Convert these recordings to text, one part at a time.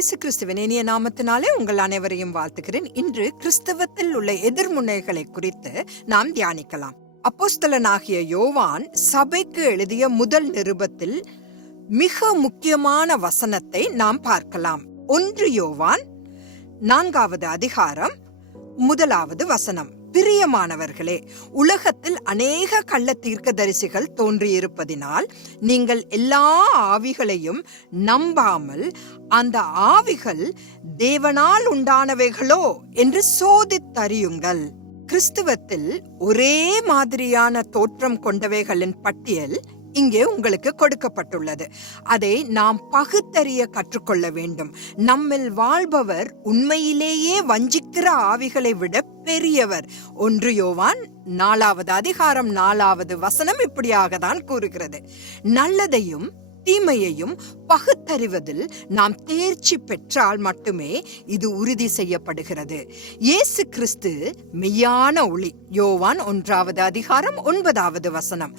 இயேசு கிறிஸ்துவின் இனிய நாமத்தினாலே உங்கள் அனைவரையும் வாழ்த்துகிறேன். இன்று கிறிஸ்தவத்தில் உள்ள எதிர்முனைகளை குறித்து நாம் தியானிக்கலாம். அப்போஸ்தலனாகிய யோவான் சபைக்கு எழுதிய முதல் நிருபத்தில் மிக முக்கியமான வசனத்தை நாம் பார்க்கலாம். ஒன்று யோவான் நான்காவது அதிகாரம் முதலாவது வசனம். பிரியமானவர்களே உலகத்தில் அநேக கள்ள தீர்க்கதரிசிகள் தோன்றியிருப்பதினால் நீங்கள் எல்லா ஆவிகளையும் நம்பாமல் அந்த ஆவிகள் தேவனால் உண்டானவைகளோ என்று சோதித்தறியுங்கள். கிறிஸ்துவத்தில் ஒரே மாதிரியான தோற்றம் கொண்டவைகளின் பட்டியல் இங்கே உங்களுக்கு கொடுக்கப்பட்டுள்ளது. அதை நாம் பகுத்தறிய கற்றுக்கொள்ள வேண்டும். நம்மில் வாழ்பவர் உண்மையிலேயே வஞ்சிக்கிற ஆவிகளை விட பெரியவர். ஒன்று யோவான் நாலாவது அதிகாரம் நாலாவது வசனம் இப்படியாக தான் கூறுகிறது. நல்லதையும் தீமையையும் பகுத்தறிவதில் நாம் தேர்ச்சி பெற்றால் மட்டுமே இது உறுதி செய்யப்படுகிறது. இயேசு கிறிஸ்து மெய்யான ஒளி யோவான் ஒன்றாவது அதிகாரம் ஒன்பதாவது வசனம்.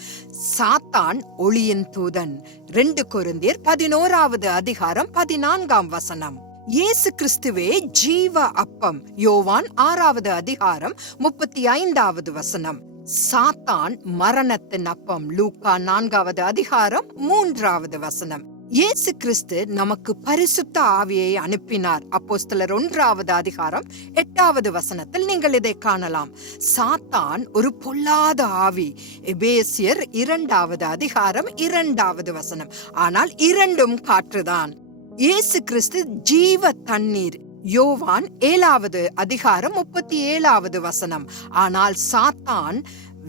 சாத்தான் ஒளியின் தூதன் ரெண்டு குருந்தீர் பதினோராவது அதிகாரம் பதினான்காம் வசனம். இயேசு கிறிஸ்துவே ஜீவ அப்பம் யோவான் ஆறாவது அதிகாரம் முப்பத்தி ஐந்தாவது வசனம். சாத்தான் மரணத்தின் அப்பம் லூக்கா நான்காவது அதிகாரம் மூன்றாவது வசனம். இயேசு கிறிஸ்து நமக்கு பரிசுத்த ஆவியை அனுப்பினார். அப்போஸ்தலர் ஒன்றாவது அதிகாரம் எட்டாவது வசனத்தில் நீங்கள் இதை காணலாம். சாத்தான் ஒரு பொல்லாத ஆவி. எபேசியர் இரண்டாவது அதிகாரம் இரண்டாவது வசனம். ஆனால் இரண்டும் காற்றுதான். இயேசு கிறிஸ்து ஜீவ தண்ணீர். யோவான் ஏழாவது அதிகாரம் முப்பத்தி ஏழாவது வசனம். ஆனால் சாத்தான்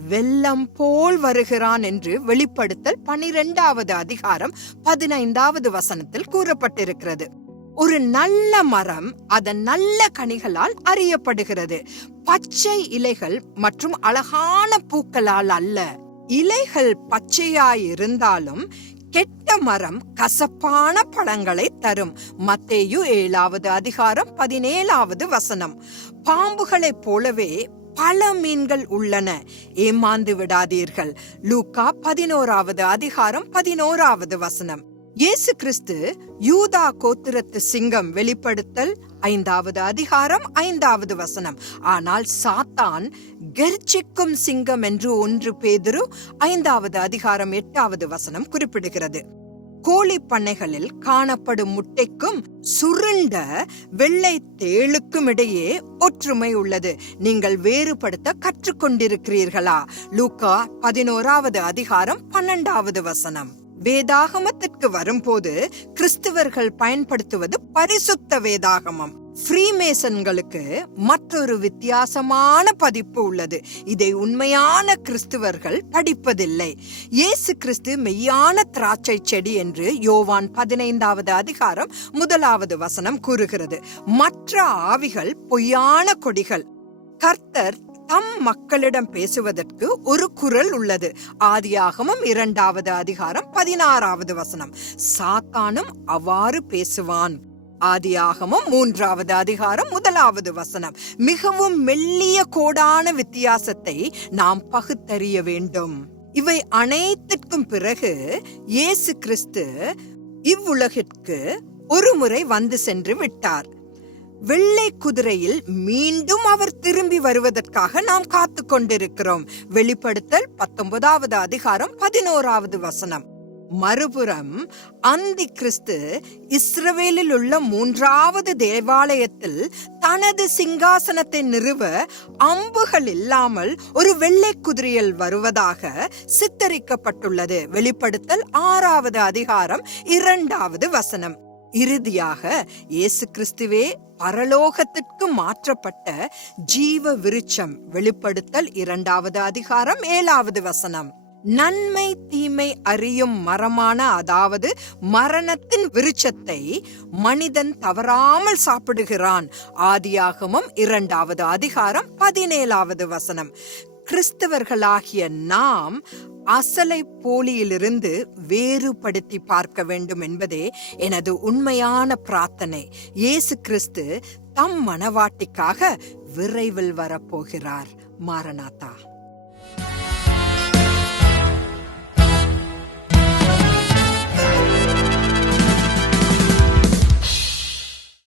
வெள்ளம் போல் வருகிறான் என்று வெளிப்படுத்தல் பனிரெண்டாவது அதிகாரம் பதினைந்தாவது வசனத்தில் கூறப்பட்டிருக்கிறது. ஒரு நல்ல மரம் அதன் நல்ல கனிகளால் அறியப்படுகிறது. பச்சை இலைகள் மற்றும் அழகான பூக்களால் அல்ல. இலைகள் பச்சையாய் இருந்தாலும் கெட்ட மரம் கசப்பான பழங்களை தரும். மத்தேயு ஏழாவது அதிகாரம் பதினேழாவது வசனம். பாம்புகளைப் போலவே பல மீன்கள் உள்ளன. ஏமாந்து விடாதீர்கள். லூக்கா பதினோராவது அதிகாரம் பதினோராவது வசனம். இயேசு கிறிஸ்து யூதா கோத்திரத்து சிங்கம் வெளிப்படுத்தல் ஐந்தாவது அதிகாரம் ஐந்தாவது வசனம். ஆனால் சாத்தான் கர்ஜிக்கும் சிங்கம் என்று ஒன்று பேதுரு ஐந்தாவது அதிகாரம் எட்டாவது வசனம் குறிப்பிடுகிறது. கோழி பண்ணைகளில் காணப்படும் முட்டைக்கும் சுருண்ட வெள்ளை தேளுக்கும் இடையே ஒற்றுமை உள்ளது. நீங்கள் வேறுபடுத்த கற்றுக்கொண்டிருக்கிறீர்களா? லூக்கா பதினோராவது அதிகாரம் பன்னெண்டாவது வசனம். வேதாகமத்திற்கு வரும்போது கிறிஸ்தவர்கள் பயன்படுத்துவது பரிசுத்த வேதாகமம். ஃப்ரீமேசன்களுக்கு மற்றொரு வித்தியாசமான பதிப்பு உள்ளது. இதை உண்மையான கிறிஸ்துவர்கள் படிப்பதில்லை. இயேசு கிறிஸ்து மெய்யான திராட்சை செடி என்று யோவான் பதினைந்தாவது அதிகாரம் முதலாவது வசனம் கூறுகிறது. மற்ற ஆவிகள் பொய்யான கொடிகள். கர்த்தர் தம் மக்களிடம் பேசுவதற்கு ஒரு குரல் உள்ளது. ஆதியாகமும் இரண்டாவது அதிகாரம் பதினாறாவது வசனம். சாத்தானும் அவ்வாறு பேசுவான். ஆதியாகமும் மூன்றாவது அதிகாரம் முதலாவது வசனம். மிகவும் மெல்லிய கோடான வித்தியாசத்தை நாம் பகுத்தறிய வேண்டும். இவை அனைத்திற்கும் பிறகு இயேசு கிறிஸ்து இவ்வுலகிற்கு ஒரு முறை வந்து சென்று விட்டார். வெள்ளை குதிரையில் மீண்டும் அவர் திரும்பி வருவதற்காக நாம் காத்து கொண்டிருக்கிறோம். வெளிப்படுத்தல் பத்தொன்பதாவது அதிகாரம் பதினோராவது வசனம். மறுபுறம் அந்தி கிறிஸ்து இஸ்ரவேலில் உள்ள மூன்றாவது தேவாலயத்தில் தனது சிங்காசனத்தை நிறுவ அம்புகள் இல்லாமல் ஒரு வெள்ளை குதிரையில் வருவதாக சித்தரிக்கப்பட்டுள்ளது. வெளிப்படுத்தல் ஆறாவது அதிகாரம் இரண்டாவது வசனம். இறுதியாக இயேசு கிறிஸ்துவே பரலோகத்திற்கு மாற்றப்பட்ட ஜீவ விருட்சம் வெளிப்படுத்தல் இரண்டாவது அதிகாரம் ஏழாவது வசனம். நன்மை தீமை அறியும் மரமான அதாவது மரணத்தின் விருட்சத்தை மனிதன் தவறாமல் சாப்பிடுகிறான். ஆதியாகமும் இரண்டாவது அதிகாரம் பதினேழாவது வசனம். கிறிஸ்தவர்களாகிய நாம் அசலை போலியிலிருந்து வேறுபடுத்தி பார்க்க வேண்டும் என்பதே எனது உண்மையான பிரார்த்தனை. இயேசு கிறிஸ்து தம் மனவாட்டிக்காக விரைவில் வரப்போகிறார். மாரநாதா.